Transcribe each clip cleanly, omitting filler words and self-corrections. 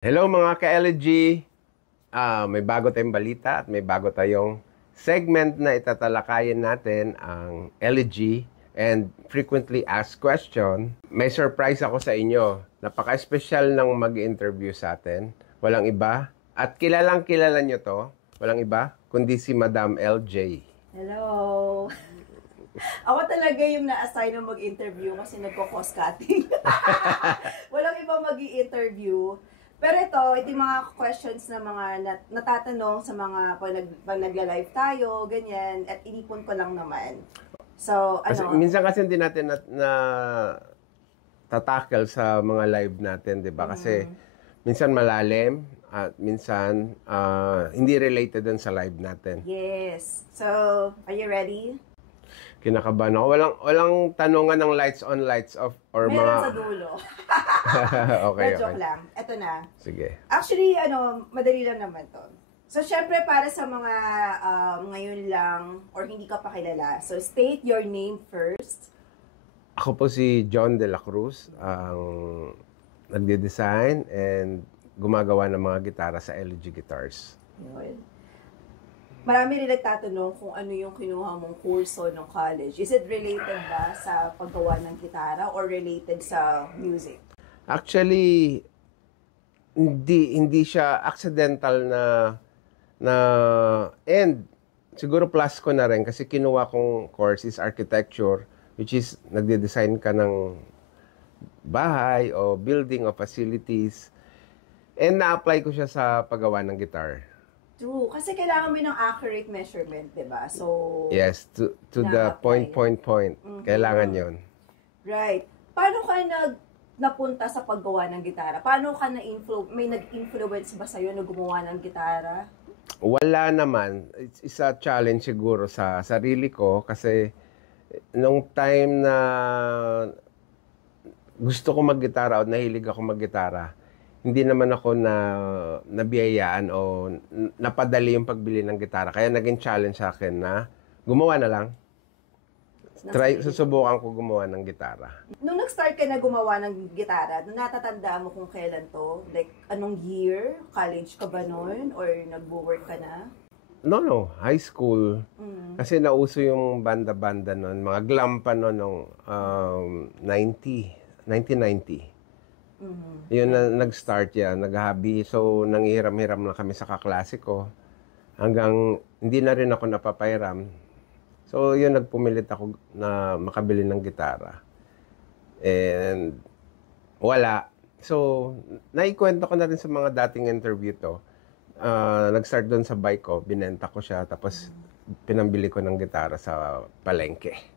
Hello mga ka-LG! May bago tayong balita at may bago tayong segment na itatalakayin natin ang LG and frequently asked question. May surprise ako sa inyo. Napaka-special ng mag-interview sa atin. Walang iba. At kilalang kilala nyo to. Walang iba kundi si Madam LJ. Hello! Ako talaga yung na-assign na mag-interview kasi nagko-cost cutting. Walang iba mag-i-interview. Pero ito yung mga questions na mga natatanong sa mga pag nagla-live tayo, ganyan, at inipon ko lang naman. So, Kasi, minsan kasi hindi natin na tatackle sa mga live natin, di ba? Kasi minsan malalim at minsan hindi related din sa live natin. Yes. So, are you ready? Kinakabahan ako. Walang tanungan ng lights on, lights off or Meron mga... sa dulo. Okay. Joke lang. Ito na. Sige. Actually, madali lang naman to. So, syempre, para sa mga ngayon lang or hindi ka pa kilala. So, state your name first. Ako po si John De La Cruz, ang nagde-design and gumagawa ng mga gitara sa LG Guitars. Yun. Marami rin nagtatanong kung ano yung kinuha mong kurso ng college. Is it related ba sa paggawa ng gitara or related sa music? Actually, hindi siya accidental na and siguro plus ko na rin kasi kinuha kong course is architecture, which is nagde-design ka ng bahay o building o facilities, and na-apply ko siya sa paggawa ng guitar. True. Kasi kailangan mo ng accurate measurement, di ba? So, yes, to the point. Kailangan yon. Right. Paano ka napunta sa paggawa ng gitara? Paano ka may nag-influence ba sa'yo na gumawa ng gitara? Wala naman. It's a challenge siguro sa sarili ko kasi nung time na gusto ko maggitara o nahilig ako maggitara, hindi naman ako nabiyayaan o napadali yung pagbili ng gitara. Kaya naging challenge sa akin na gumawa na lang. Susubukan ko gumawa ng gitara. Nung nag-start ka na gumawa ng gitara, natatandaan mo kung kailan to? Like, anong year? College ka ba noon? Or nag-work ka na? No. High school. Kasi nauso yung banda-banda noon. Mga glam pa noon nung 1990. Yun na nag-start yan, nag-hobby. So, nangihiram-hiram na kami sa kaklase ko. Hanggang hindi na rin ako napapairam. So, yun, nagpumilit ako na makabili ng gitara. And, wala. So, naikwento ko na rin sa mga dating interview to. Nag-start doon sa bike ko, binenta ko siya, tapos pinambili ko ng gitara sa palengke.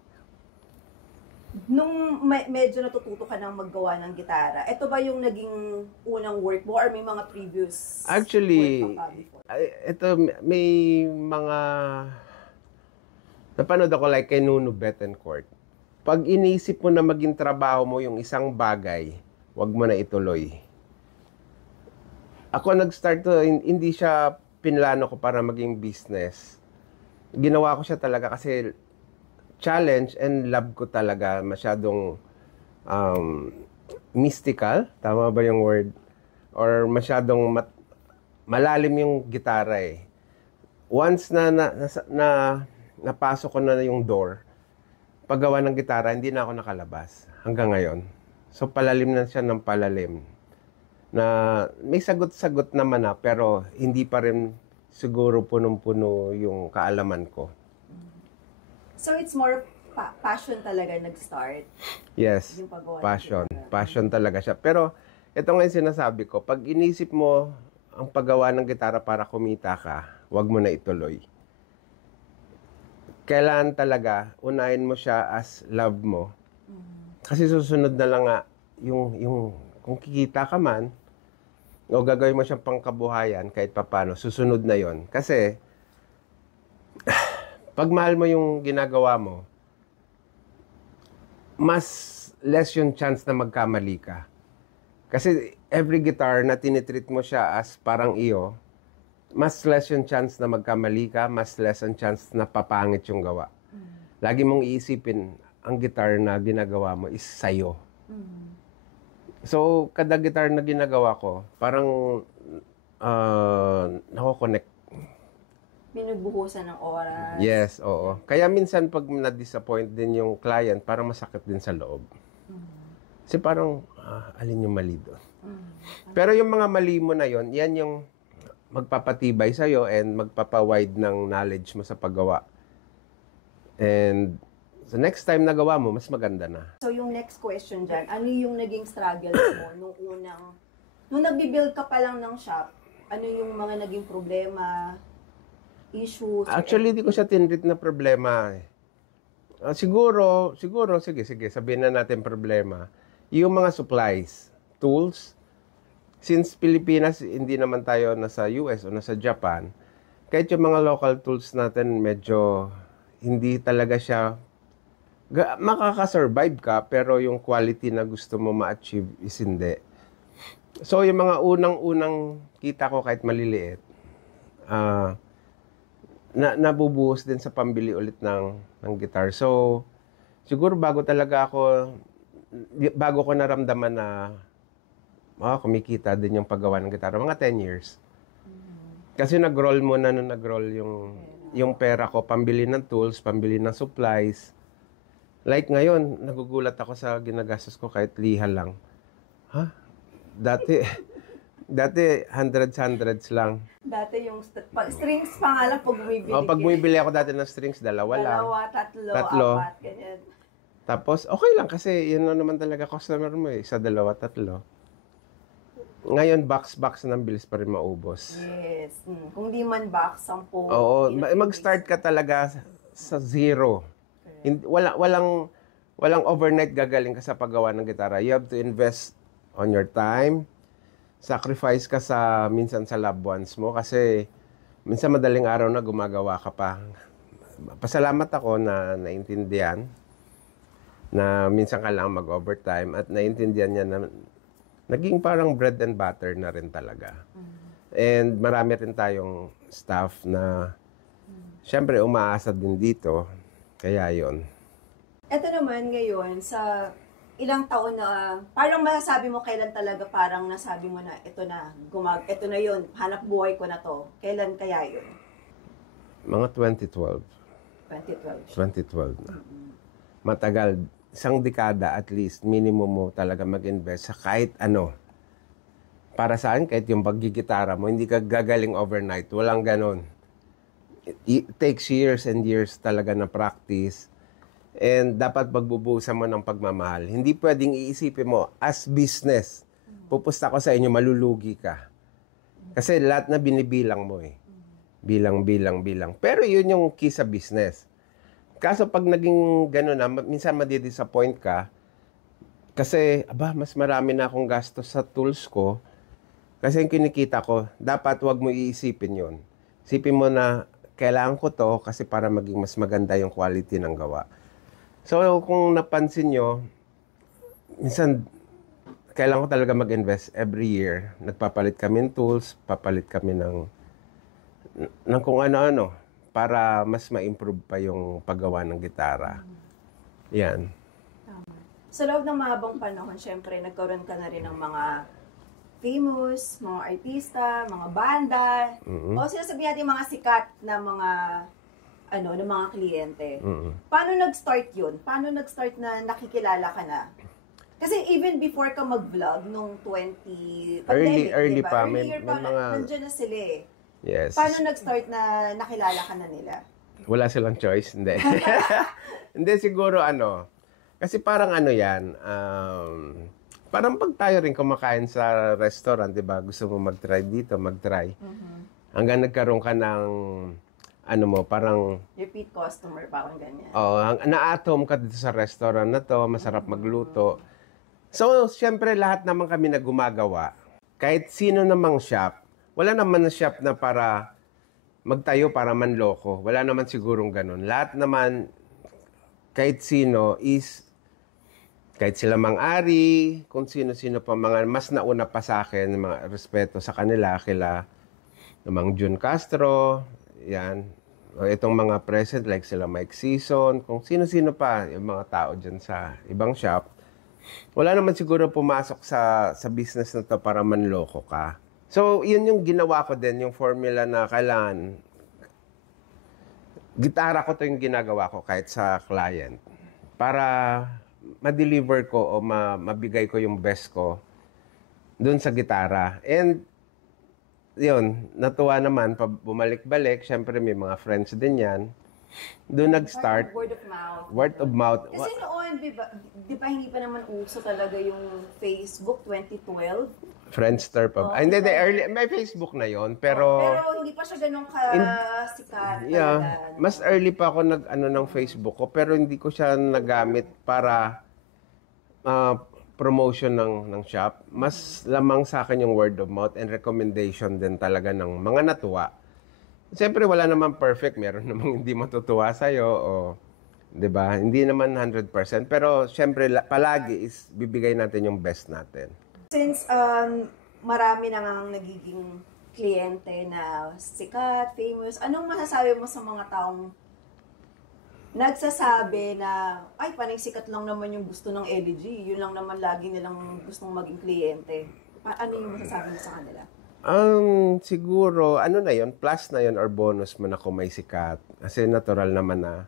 Nung medyo natututo ka ng maggawa ng gitara, ito ba yung naging unang work mo or may mga previous actually, work ka before? Ito, may mga napanood ako like kay Nuno Bettencourt. Pag inisip mo na maging trabaho mo yung isang bagay, wag mo na ituloy. Ako nag-start to, hindi siya pinlano ko para maging business. Ginawa ko siya talaga kasi challenge and love ko talaga. Masyadong mystical, tama ba yung word? Or masyadong malalim yung gitara eh. Once na napasok ko na yung door, paggawa ng gitara, hindi na ako nakalabas hanggang ngayon. So palalim na siya ng palalim. Na may sagot-sagot naman na, pero hindi pa rin siguro punong-puno yung kaalaman ko. So it's more passion talaga nag-start? Yes, Yung paggawa ng passion. gitara. Passion talaga siya. Pero ito nga yung sinasabi ko, pag inisip mo ang paggawa ng gitara para kumita ka, wag mo na ituloy. Kailangan talaga, unahin mo siya as love mo. Kasi susunod na lang nga, yung kung kikita ka man, o gagawin mo siyang pangkabuhayan, kahit papano, susunod na yon. Kasi, pag mahal mo yung ginagawa mo, mas less yung chance na magkamali ka. Kasi every guitar na tinitreat mo siya as parang iyo, mas less yung chance na magkamali ka, mas less ang chance na papangit yung gawa. Lagi mong iisipin, ang guitar na ginagawa mo is sayo. So, kada guitar na ginagawa ko, parang nako-connect. Binubuhusan ng oras. Yes, oo. Kaya minsan pag na-disappoint din yung client, parang masakit din sa loob. Kasi parang, alin yung mali doon. Pero yung mga mali mo na yon, yan yung magpapatibay sa'yo and magpapawide ng knowledge mo sa paggawa. And so next time na gawa mo, mas maganda na. So yung next question dyan, ano yung naging struggles mo nung nagbi-build ka pa lang ng shop, ano yung mga naging problema, issues? Actually, di ko siya tinreat na problema. Siguro, sige, sabihin na natin problema. Yung mga supplies, tools, since Pilipinas, hindi naman tayo nasa US o nasa Japan, kahit yung mga local tools natin, medyo hindi talaga siya, makakasurvive ka, pero yung quality na gusto mo ma-achieve is hindi. So, yung mga unang-unang kita ko kahit maliliit, nabubuhos din sa pambili ulit ng guitar. So, siguro bago ko naramdaman na kumikita din yung paggawa ng gitara, mga 10 years. Kasi nag-roll muna nung nag-roll yung pera ko, pambili ng tools, pambili ng supplies. Like ngayon, nagugulat ako sa ginagastos ko kahit liha lang. Dati hundreds lang. Dati yung strings pa nga lang pag bumibili. Pag bumibili ako dati ng strings, dalawa lang. Tatlo, apat, ganyan. Tapos, okay lang kasi yun na naman talaga customer mo eh. Isa, dalawa, tatlo. Ngayon, box ng bilis pa rin maubos. Yes. Kung di man box, 10. Oo, mag-start ka talaga sa zero. Walang overnight gagaling ka sa paggawa ng gitara. You have to invest on your time. Sacrifice ka minsan sa loved ones mo kasi minsan madaling araw na gumagawa ka pa. Pasalamat ako na naintindihan na minsan ka lang mag-overtime at naintindihan niya na naging parang bread and butter na rin talaga. And marami rin tayong staff na syempre umaasa din dito. Kaya yon. Ito naman ngayon sa ilang taon na, parang masasabi mo kailan talaga parang nasabi mo na ito na yun, hanap buhay ko na to. Kailan kaya yun? Mga 2012. 2012 na. Matagal. Isang dekada at least, minimum mo talaga mag-invest sa kahit ano. Para saan? Kahit yung paggigitara mo, hindi ka gagaling overnight. Walang ganon. It takes years and years talaga na practice. And dapat pagbubuhusan mo ng pagmamahal. Hindi pwedeng iisipin mo, as business, pupusta ko sa inyo, malulugi ka. Kasi lahat na binibilang mo eh. Bilang. Pero yun yung key sa business. Kaso pag naging gano'n na, minsan madidisappoint ka. Kasi, mas marami na akong gastos sa tools ko. Kasi yung kinikita ko, dapat wag mo iisipin yun. Isipin mo na, kailangan ko to kasi para maging mas maganda yung quality ng gawa. So, kung napansin nyo, minsan, kailangan ko talaga mag-invest every year. Nagpapalit kami ng tools, papalit kami ng kung ano-ano para mas ma-improve pa yung paggawa ng gitara. Yan. Sa loob ng mahabang panahon, syempre, nagkaroon ka na rin ng mga famous, mga artista, mga banda, o sinasabi natin mga sikat na mga ng mga kliyente. Paano nag-start yun? Paano nag-start na nakikilala ka na? Kasi even before ka mag-vlog nung 20... Early diba? pa. Earlier pa, nandiyan na sila eh. Yes. Paano nag-start na nakilala ka na nila? Wala silang choice, hindi. Hindi, siguro kasi parang yan, parang pag tayo rin kumakain sa restaurant, di ba? Gusto mo mag-try dito, mag-try. Hanggang nagkaroon ka ng parang... Repeat customer, parang ganyan. Na-atom ka dito sa restaurant na to, masarap magluto. So, syempre, lahat naman kami na gumagawa. Kahit sino namang shop, wala naman na shop na para magtayo para manloko. Wala naman sigurong ganun. Lahat naman, kahit sino kahit sila mang-ari, kung sino-sino pa mga, mas nauna pa sa akin, mga respeto sa kanila, kila namang Jun Castro, yan. O itong mga present, like sila Mike Season, kung sino-sino pa, yung mga tao dyan sa ibang shop. wala naman siguro pumasok sa business na to para manloko ka. So, yun yung ginawa ko din, yung formula na kailangan, gitara ko to yung ginagawa ko kahit sa client. Para ma-deliver ko o mabigay ko yung best ko dun sa gitara. And, yun, natuwa naman, bumalik-balik, syempre may mga friends din yan. Doon nag-start. Word of mouth. Word of mouth. Kasi noon, di ba hindi pa naman uso talaga yung Facebook 2012? Friendster pa. Hindi, early, may Facebook na yon pero hindi pa siya ganun kasikat. yeah, mas early pa ako nag-ano ng Facebook ko, pero hindi ko siya nagamit para promotion ng shop. Mas lamang sa akin yung word of mouth and recommendation din talaga ng mga natuwa. Siyempre, wala naman perfect. Meron namang hindi matutuwa sa'yo o, di ba? Hindi naman 100%. Pero, siyempre, palagi is bibigay natin yung best natin. Since marami na nga nagiging kliyente na sikat, famous, anong masasabi mo sa mga taong nagsasabi na, ay, panay sikat lang naman yung gusto ng LG. Yun lang naman lagi nilang gustong maging kliyente. Ano yung masasabi mo sa kanila? Siguro, ano na yon, plus na yon or bonus mo na kung may sikat. Kasi natural naman na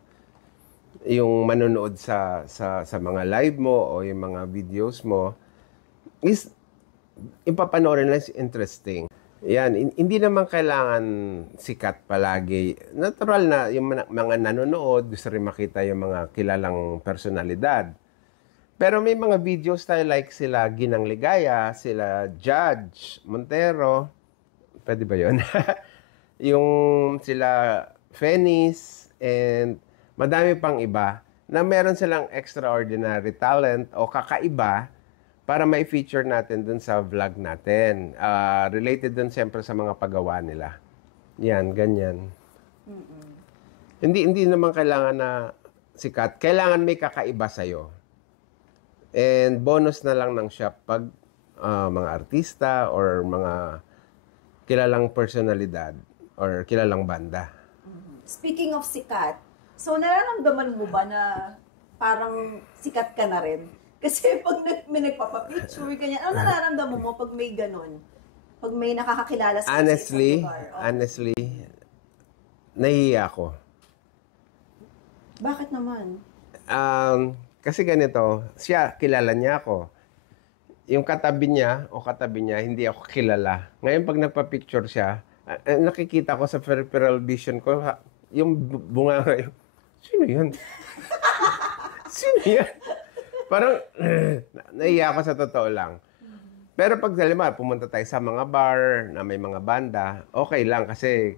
yung manonood sa mga live mo o yung mga videos mo is ipapanoorin lang is interesting. Yan, hindi naman kailangan sikat palagi. Natural na yung mga nanonood, gusto rin makita yung mga kilalang personalidad. Pero may mga videos tayo like sila Ginang Ligaya, sila Judge Montero, pwede ba yun? Yung sila Fennis, and madami pang iba na meron silang extraordinary talent o kakaiba para ma-feature natin dun sa vlog natin. Related dun siyempre sa mga paggawa nila. Yan, ganyan. Hindi naman kailangan na sikat. Kailangan may kakaiba sa'yo. And bonus na lang ng shop pag mga artista or mga kilalang personalidad or kilalang banda. Speaking of sikat, so nararamdaman mo ba na parang sikat ka na rin? Kasi pag may nagpapapicture, ganyan, ano nararamdaman mo pag may ganun? Pag may nakakakilala sa Honestly, nahihiya ako. Bakit naman? Kasi ganito, siya, kilala niya ako. Yung katabi niya, hindi ako kilala. Ngayon, pag nagpa-picture siya, nakikita ko sa peripheral vision ko, yung bunga ngayon, sino yun? Sino yan? Parang, naiya ako sa totoo lang. Pero pag pumunta tayo sa mga bar na may mga banda, okay lang kasi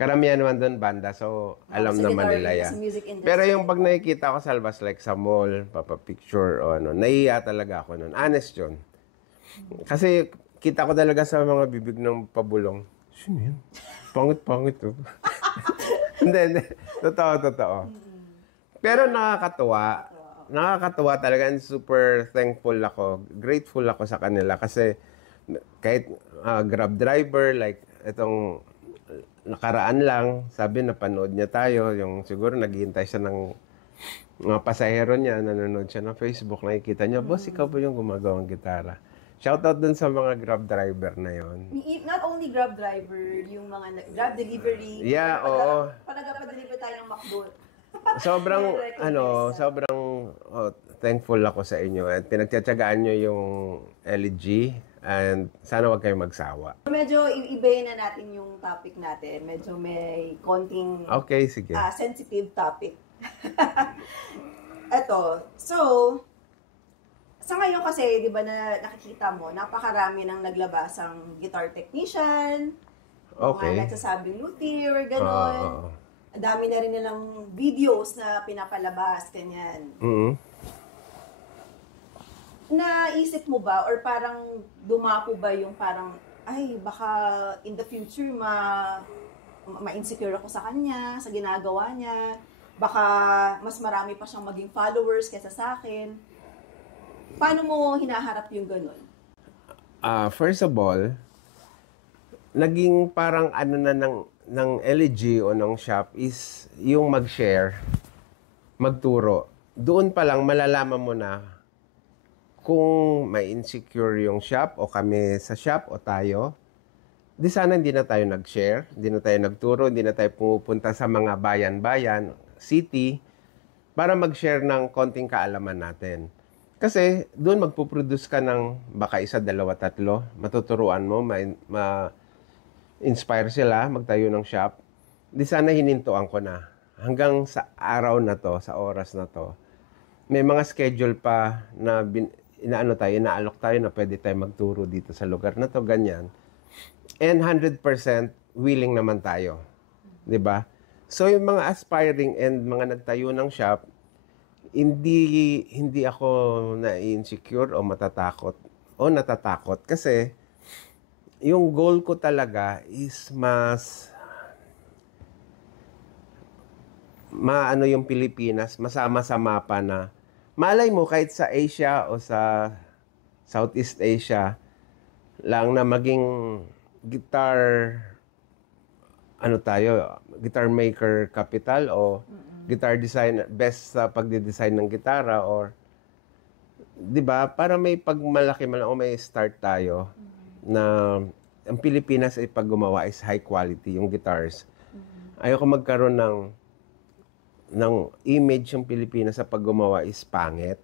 karamihan naman doon banda, so alam naman nila yan. Pero yung pag nakikita ko sa labas, like sa mall, papapicture o ano, naiya talaga ako nun. Honest yun. Kasi kita ko talaga sa mga bibig ng pabulong, sino yan? Pangit to. Hindi. Totoo. Pero nakakatuwa talaga, and super thankful ako, grateful ako sa kanila kasi kahit Grab driver, like itong nakaraan lang, sabi napanood niya tayo, yung siguro naghihintay siya ng mga pasahero niya, nanonood siya ng Facebook, nakikita niya, boss, ikaw po yung gumagawang gitara. Shoutout dun sa mga Grab driver na yon. Not only Grab driver, yung mga Grab delivery. Yeah, oo. Nagpa-deliver tayo ng McDo. Sobrang thankful ako sa inyo at pinagtiyatsagaan nyo yung LG and sana wag kayong magsawa. Medyo iibayin na natin yung topic natin. Medyo may konting okay, sige. Sensitive topic. Eto, so, sa ngayon kasi, di ba na nakikita mo, napakarami nang naglabasang guitar technician, mga nagsasabing luthier, gano'n. Ang dami na rin nilang videos na pinapalabas, ganyan. Naisip mo ba, or parang dumapo ba yung parang, ay, baka in the future ma-insecure ako sa kanya, sa ginagawa niya, baka mas marami pa siyang maging followers kaysa sa akin. Paano mo hinaharap yung ganun? First of all, naging parang ano na ng LG o ng shop is yung mag-share, magturo. Doon pa lang malalaman mo na kung may insecure yung shop o kami sa shop o tayo, di sana hindi na tayo nag-share, hindi na tayo nagturo, hindi na tayo pumupunta sa mga bayan-bayan, city, para mag-share ng konting kaalaman natin. Kasi doon magpuproduce ka ng baka isa, dalawa, tatlo, matuturuan mo, ma-inspire sila, magtayo ng shop. Di sana hinintuan ko na. Hanggang sa araw na to, sa oras na to, may mga schedule pa na inaalok tayo na pwede tayo magturo dito sa lugar na to, ganyan. And 100% willing naman tayo. 'Di ba? So yung mga aspiring and mga nagtayo ng shop, hindi ako na-insecure o natatakot kasi yung goal ko talaga is mas maano yung Pilipinas, masama sa mapa na malay mo kahit sa Asia o sa Southeast Asia lang na maging guitar guitar maker capital o guitar designer, best sa pagde-design ng gitara or 'di ba? Para may pagmalaki man o may start tayo na ang Pilipinas ay pag gumawa is high quality yung guitars. Ayoko magkaroon ng image yung Pilipinas sa paggumawa is pangit.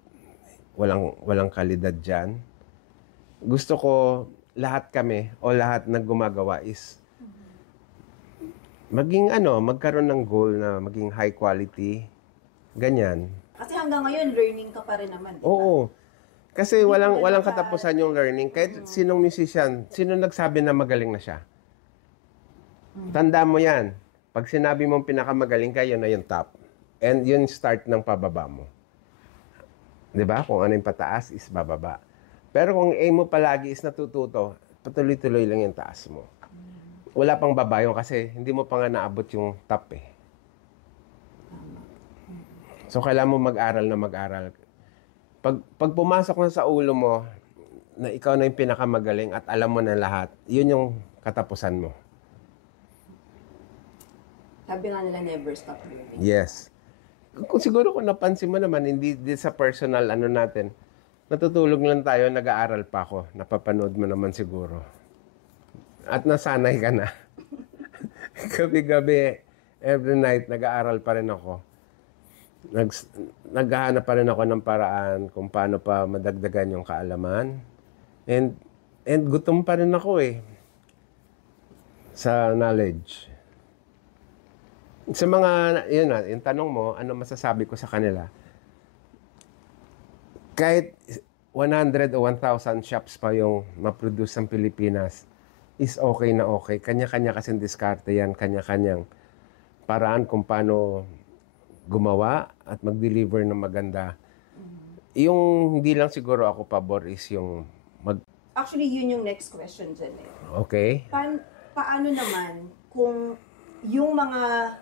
Walang kalidad diyan. Gusto ko lahat kami o lahat na gumagawa is magkaroon ng goal na maging high quality. Ganyan. Kasi hanggang ngayon, learning ka pa rin naman, di ba? Oo. Kasi walang katapusan yung learning. Kahit sinong musician, sino nagsabi na magaling na siya? Tandaan mo yan. Pag sinabi mong pinakamagaling ka, yun na yung top. And yun start ng pababa mo. 'Di ba? Kung ano yung pataas is bababa. Pero kung aim mo palagi is natututo, patuloy-tuloy lang yung taas mo. Wala pang babayo kasi hindi mo pa nga naabot yung top eh. So kailangan mo mag-aral na mag-aral. Pag pumasok na sa ulo mo na ikaw na yung pinakamagaling at alam mo na lahat, yun yung katapusan mo. Sabi nga nila, never stop learning. Yes. Kung siguro kung napansin mo naman, hindi sa personal natin, natutulog lang tayo, nag-aaral pa ako. Napapanood mo naman siguro. At nasanay ka na. Gabi-gabi, every night, nag-aaral pa rin ako. Naghahanap pa rin ako ng paraan kung paano pa madagdagan yung kaalaman. And gutom pa rin ako sa knowledge. Sa mga, yung tanong mo, ano masasabi ko sa kanila? Kahit 100 o 1,000 shops pa yung ma-produce ng Pilipinas, is okay na okay. Kanya-kanya kasing diskarte yan, kanya-kanyang paraan kung paano gumawa at mag-deliver ng maganda. Yung hindi lang siguro ako pabor is yung Actually, yun yung next question dyan eh. Okay. Paano naman kung yung mga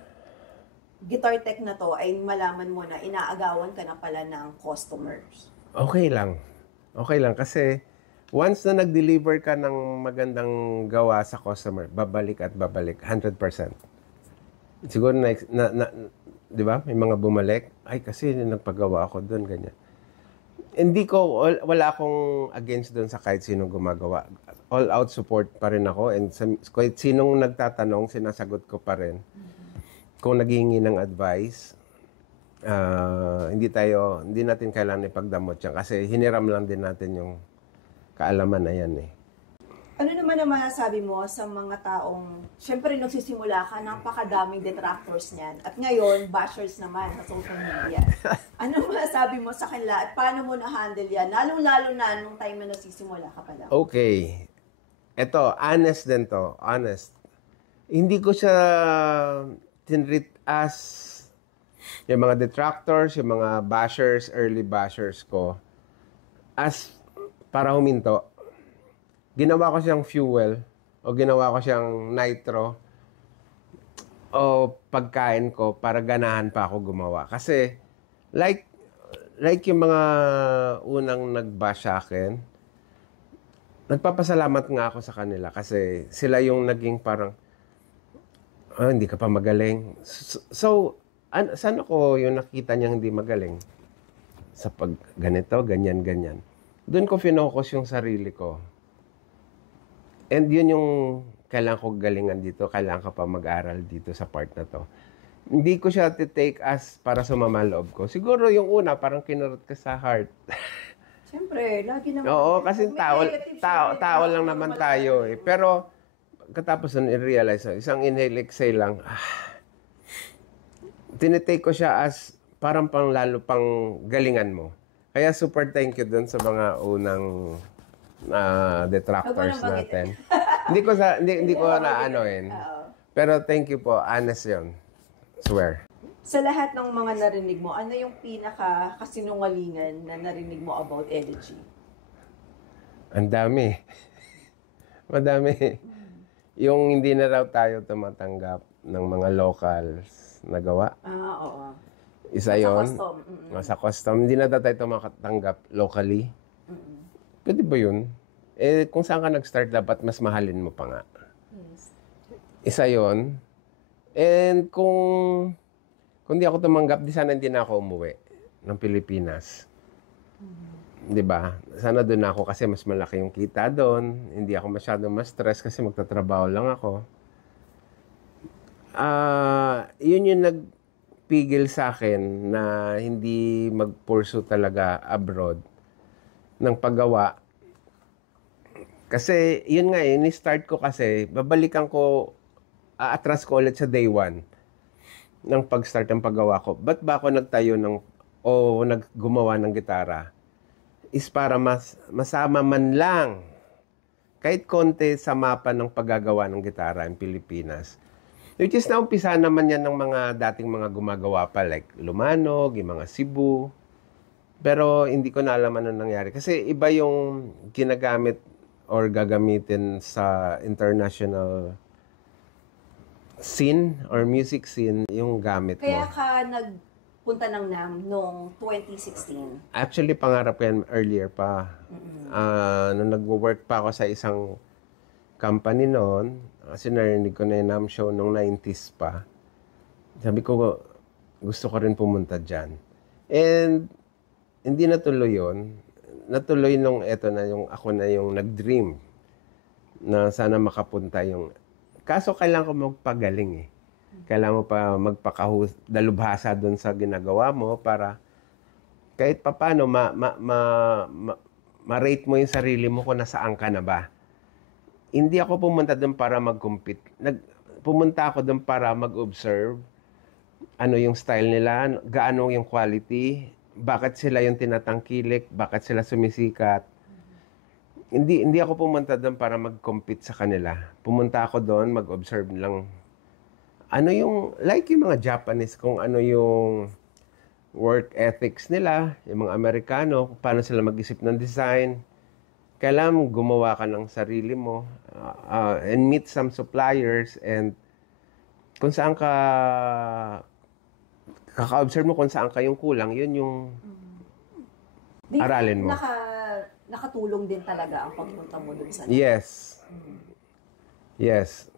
guitar tech na to ay malaman mo na inaagawan ka na pala ng customers? Okay lang. Okay lang kasi once na nag-deliver ka ng magandang gawa sa customer, babalik at babalik 100%. Siguro di ba? May mga bumalik, ay kasi nagpagawa ako doon ganyan. Wala akong against doon sa kahit sinong gumagawa. All out support pa rin ako and kahit sinong nagtatanong, sinasagot ko pa rin. Kung naghihingi ng advice, hindi natin kailangan ipagdamot yan kasi hiniram lang din natin yung kaalaman na yan eh. Ano naman ang masasabi mo sa mga taong, syempre nagsisimula ka, napakadaming detractors niyan. At ngayon, bashers naman sa social media. Ano masasabi mo sa kanila at paano mo na-handle yan? Lalong-lalo na nung time na nagsisimula ka pa lang. Okay. Ito, honest din to. Honest. Hindi ko siya tinreat as yung mga detractors, yung mga bashers, early bashers ko, as para huminto. Ginawa ko siyang fuel o ginawa ko siyang nitro o pagkain ko para ganahan pa ako gumawa. Kasi like yung mga unang nag-bash sa akin, nagpapasalamat nga ako sa kanila kasi sila yung naging parang hindi ka pa magaling. So saan ako yung nakita niyang hindi magaling? Sa pag ganito, ganyan. Doon ko finokus yung sarili ko. And yun yung kailangan ko galingan dito, kailangan ko pa mag-aral dito sa part na to. Hindi ko siya take as para sumama loob ko. Siguro yung una, parang kinurot ka sa heart. Siyempre, lagi naman. Oo, kasi May tao, negative, tao, syempre, tao lang naman normal tayo lang. eh. Pero, katapos nun, i-realize, isang inhale, exhale lang, tinitake ko siya as parang pang lalo pang galingan mo. Kaya super thank you dun sa mga unang detractors Huwag mo nang natin. Hindi ko na anoin. Oo. Pero thank you po, honest yun. Swear. Sa lahat ng mga narinig mo, ano yung pinaka-kasinungalingan na narinig mo about elegy? Ang dami. Madami. Yung hindi na raw tayo tumatanggap ng mga locals na gawa. Oo. Isa Sa yon. custom. Sa custom. Hindi na tayo tumatanggap locally. Pwede ba yun? Eh, kung saan ka nag-start, dapat mas mahalin mo pa nga. Yes. Isa yon. And kung di ako tumanggap, di sana hindi na ako umuwi ng Pilipinas. Di ba? Sana doon ako kasi mas malaki yung kita doon. Hindi ako masyadong ma-stress kasi magtatrabaho lang ako. Yun yung nagpigil sa akin na hindi mag-pursue talaga abroad ng paggawa. Kasi yun nga ni-start ko kasi, babalikan ko, atras ko ulit sa day one ng pag-start ng paggawa ko. Ba't ba ako nagtayo naggumawa ng gitara? Is para masama man lang kahit konti sa mapa ng paggagawa ng gitara ng Pilipinas. Which is naumpisa naman yan ng mga dating mga gumagawa pa like Lumanog, yung mga Cebu. Pero hindi ko na alam ano nangyari. Kasi iba yung ginagamit or gagamitin sa international scene or music scene yung gamit mo. Kaya ka nagpunta ng NAM noong 2016? Actually, pangarap ko yan earlier pa. Nung nag-work pa ako sa isang company noon, kasi narinig ko na yung NAM show noong 90s pa. Sabi ko, gusto ko rin pumunta dyan. And hindi natuloy yun. Natuloy nung ako na yung nag-dream na sana makapunta yung. Kaso kailangan ko magpagaling eh. Kailangan mo pa dalubhasa doon sa ginagawa mo para kahit papano ma-rate mo yung sarili mo kung nasaan ka na ba. Hindi ako pumunta doon para mag-compete. Pumunta ako doon para mag-observe ano yung style nila, gaano yung quality, bakit sila yung tinatangkilik, bakit sila sumisikat. Hindi ako pumunta doon para mag-compete sa kanila. Pumunta ako doon, mag-observe lang. Ano yung, like yung mga Japanese, kung ano yung work ethics nila, yung mga Amerikano, paano sila mag-isip ng design. Kailangan gumawa ka ng sarili mo and meet some suppliers and kung saan ka kaka-observe mo kung saan ka yung kulang, yun yung aralin mo. Nakatulong din talaga ang pagpunta mo dun sa Yes. Yes.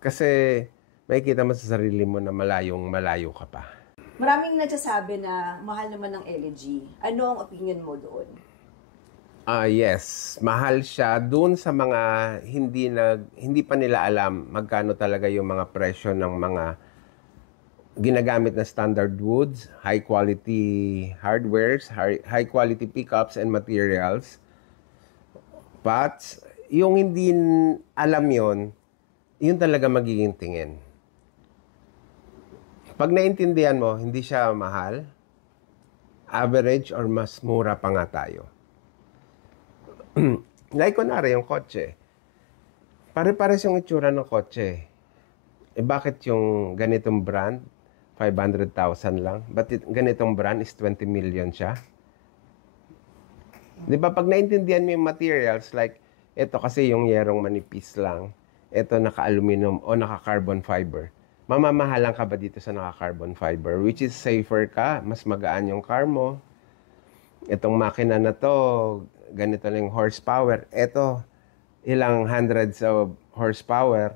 Kasi makikita mo sa sarili mo na malayo ka pa. Maraming nagsasabi na mahal naman ng elegy. Ano ang opinion mo doon? Yes. Mahal siya doon sa mga hindi pa nila alam magkano talaga yung mga presyo ng mga ginagamit na standard woods, high quality hardwares, high quality pickups and materials. But yung hindi alam yun talaga magiging tingin. Pag naintindihan mo, hindi siya mahal, average or mas mura pa nga tayo. Like kunwari yung kotse. Pare-pares yung itsura ng kotse. Bakit yung ganitong brand, 500,000 lang? But ganitong brand is 20 million siya? Di ba pag naintindihan mo yung materials, like, ito kasi yung yerong manipis lang, ito naka-aluminum o naka-carbon fiber. Mamamahalan ka ba dito sa naka-carbon fiber? Which is safer ka, mas magaan yung car mo. Itong makina na to, ganito lang yung horsepower. Ito, ilang hundreds of horsepower.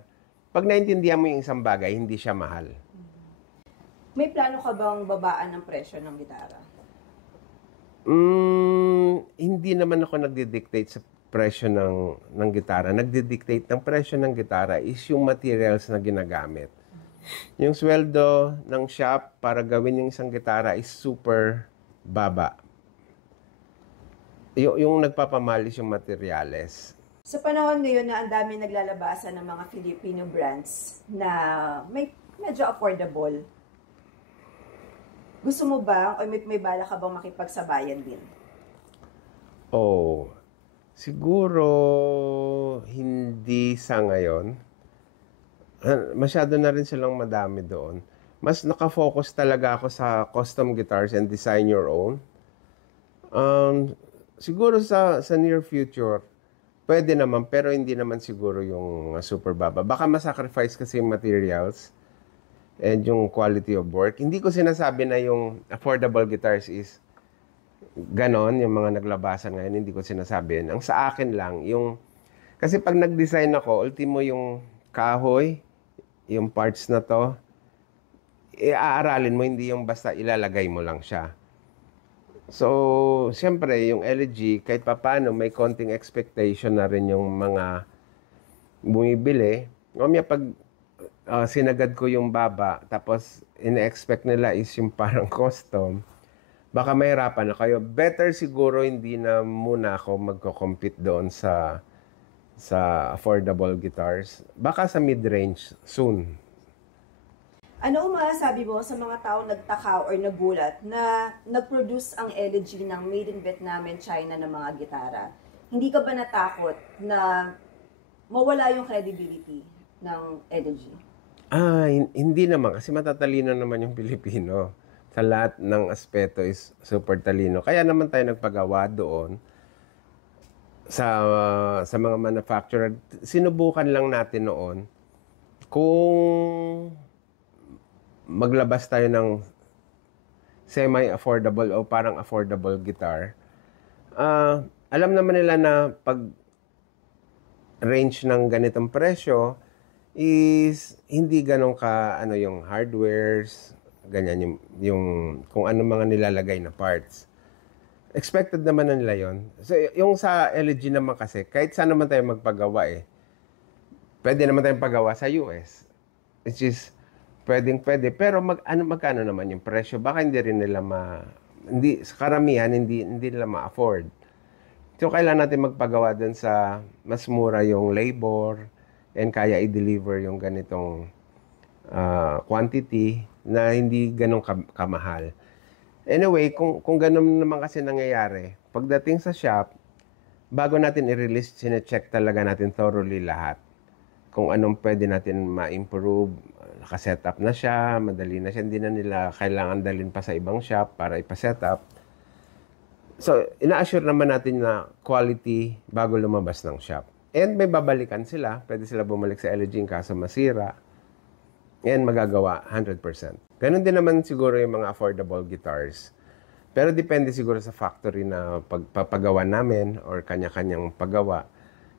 Pag naintindihan mo yung isang bagay, hindi siya mahal. May plano ka bang babaan ng presyo ng gitara? Hindi naman ako nagdi-dictate sa presyo ng gitara. Nagdi-dictate ng presyo ng gitara is yung materials na ginagamit. Yung sweldo ng shop para gawin yung isang gitara is super baba. Yung nagpapamalis yung materials. Sa panahon ngayon na ang dami naglalabasan ng mga Filipino brands na medyo affordable, gusto mo ba o may bala ka bang makipagsabayan din? Oh, siguro hindi sa ngayon. Masyado na rin silang madami doon. Mas nakafocus talaga ako sa custom guitars and design your own. Siguro sa near future, pwede naman, pero hindi naman siguro yung super baba. Baka masacrifice kasi yung materials and yung quality of work. Hindi ko sinasabi na yung affordable guitars is ganon, yung mga naglabasan ngayon, hindi ko sinasabi yun. Ang sa akin lang, kasi pag nag-design ako, ultimo yung kahoy, yung parts na to, aaralin mo, hindi yung basta ilalagay mo lang siya. So, siyempre, yung LG, kahit papano, may konting expectation na rin yung mga bumibili. Mamaya pag sinagad ko yung baba, tapos ina-expect nila is yung parang custom, baka mahirapan na kayo. Better siguro hindi na muna ako magko-compete doon sa affordable guitars. Baka sa mid-range soon. Ano ang masasabi mo sa mga taong nagtaka or nagulat na nag-produce ang LG ng made in Vietnam and China ng mga gitara? Hindi ka ba natakot na mawala yung credibility ng LG? Hindi naman kasi matatalino naman yung Pilipino. Sa lahat ng aspeto is super talino. Kaya naman tayo nagpagawa doon sa mga manufacturer. Sinubukan lang natin noon kung maglabas tayo ng semi-affordable o parang affordable guitar. Alam naman nila na pag range ng ganitong presyo is hindi ganun ka yung hardwares, ganyan yung kung ano mga nilalagay na parts. Expected naman na nila yon. So yung sa LG naman kasi kahit saan naman tayo magpagawa pwede naman tayong pagawa sa US. Which is pwede pero magkano naman yung presyo? Baka hindi rin nila sa karamihan hindi nila ma-afford. So kailangan natin magpagawa dun sa mas mura yung labor and kaya i-deliver yung ganitong quantity na hindi ganun kamahal. Anyway, kung ganun naman kasi nangyayari, pagdating sa shop, bago natin i-release, sine-check talaga natin thoroughly lahat. Kung anong pwede natin ma-improve, nakaset up na siya, madali na siya, hindi na nila kailangan dalhin pa sa ibang shop para ipa-set up. So, ina-assure naman natin na quality bago lumabas ng shop. And may babalikan sila, pwede sila bumalik sa LG in kaso masira. And magagawa 100%. Ganon din naman siguro yung mga affordable guitars. Pero depende siguro sa factory na pagpapagawa namin or kanya-kanyang paggawa.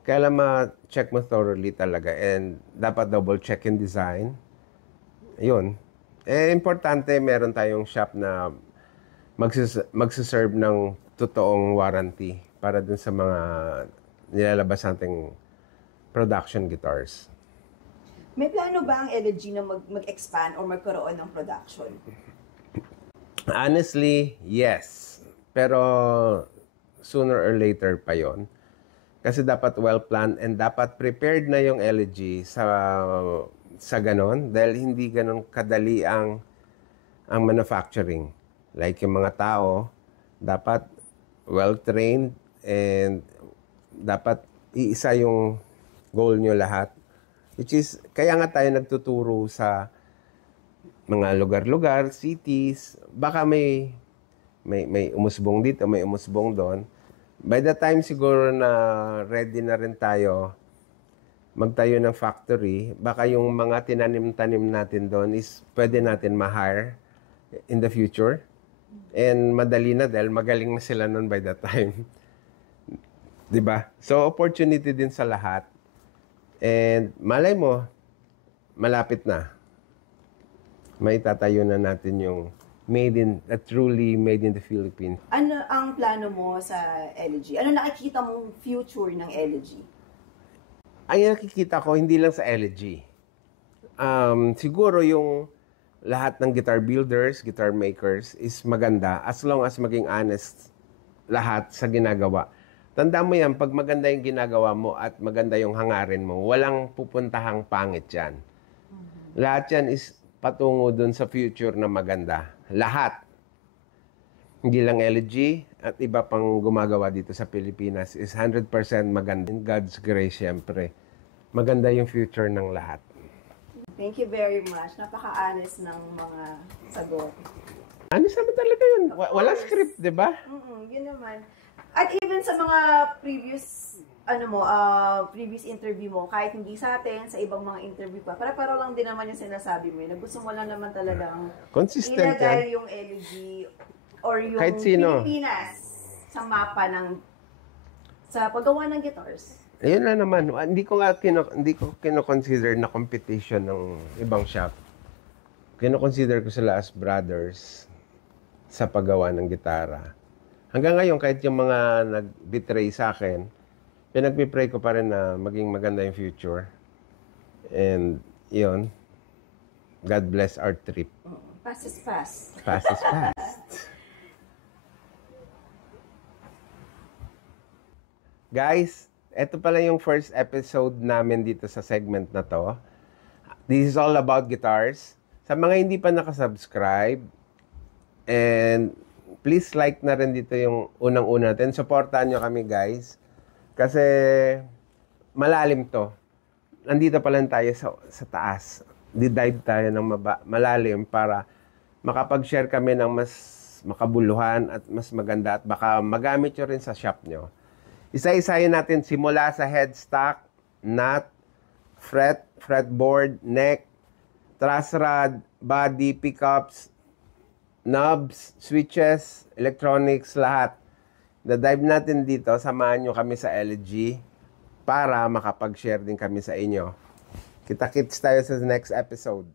Kaya lang ma-check mo thoroughly talaga and dapat double check yung design. Ayun. Importante meron tayong shop na magsiserve ng totoong warranty para dun sa mga nilalabas nating production guitars. May plano ba ang LG na mag-expand o magkaroon ng production? Honestly, yes. Pero sooner or later pa yon. Kasi dapat well-planned and dapat prepared na yung LG sa ganon. Dahil hindi ganon kadali ang manufacturing. Like yung mga tao, dapat well-trained and dapat iisa yung goal nyo lahat. Which is, kaya nga tayo nagtuturo sa mga lugar-lugar, cities. Baka may umusbong dito, may umusbong doon. By the time siguro na ready na rin tayo magtayo ng factory, baka yung mga tinanim-tanim natin doon is pwede natin ma-hire in the future. And madali na dahil magaling na sila noon by that time. Diba? So, opportunity din sa lahat. And malay mo, malapit na. May tatayo na natin yung truly made in the Philippines. Ano ang plano mo sa LG? Ano nakikita mong future ng LG? Ang nakikita ko, hindi lang sa LG. Siguro yung lahat ng guitar builders, guitar makers is maganda as long as maging honest lahat sa ginagawa. Tandaan mo yan, pag maganda yung ginagawa mo at maganda yung hangarin mo, walang pupuntahang pangit yan. Lahat yan is patungo dun sa future na maganda. Lahat. Hindi lang LG at iba pang gumagawa dito sa Pilipinas is 100% maganda. In God's grace, syempre. Maganda yung future ng lahat. Thank you very much. Napaka-honest ng mga sagot. Honest naman talaga yun. Wala script, di ba? Yun naman. At even sa mga previous previous interview mo, kahit hindi sa atin, sa ibang mga interview pa, para lang din naman yung sinasabi mo. Gusto mo lang naman talagang consistent ilagay yan. yung LG or yung Kahit sino. Pilipinas sa mapa sa paggawa ng guitars. Ayun na naman. Hindi ko kino-consider na competition ng ibang shop. Kino-consider ko sila as brothers sa paggawa ng gitara. Hanggang ngayon, kahit yung mga nag-betray sa akin, pinagpipray ko pa rin na maging maganda yung future. And, yun. God bless our trip. Fast is fast. Fast is fast. Guys, ito pala yung first episode namin dito sa segment na to. This is all about guitars. Sa mga hindi pa nakasubscribe, and please like na rin dito yung unang-una natin. Supportahan nyo kami, guys. Kasi malalim to. Nandito pa lang tayo sa taas. Didive tayo ng malalim para makapag-share kami ng mas makabuluhan at mas maganda at baka magamit nyo rin sa shop nyo. Isa-isayin natin simula sa headstock, nut, fretboard, neck, truss rod, body, pickups, knobs, switches, electronics, lahat. Dive natin dito, samahan nyo kami sa LG para makapag-share din kami sa inyo. Kita-kits tayo sa next episode.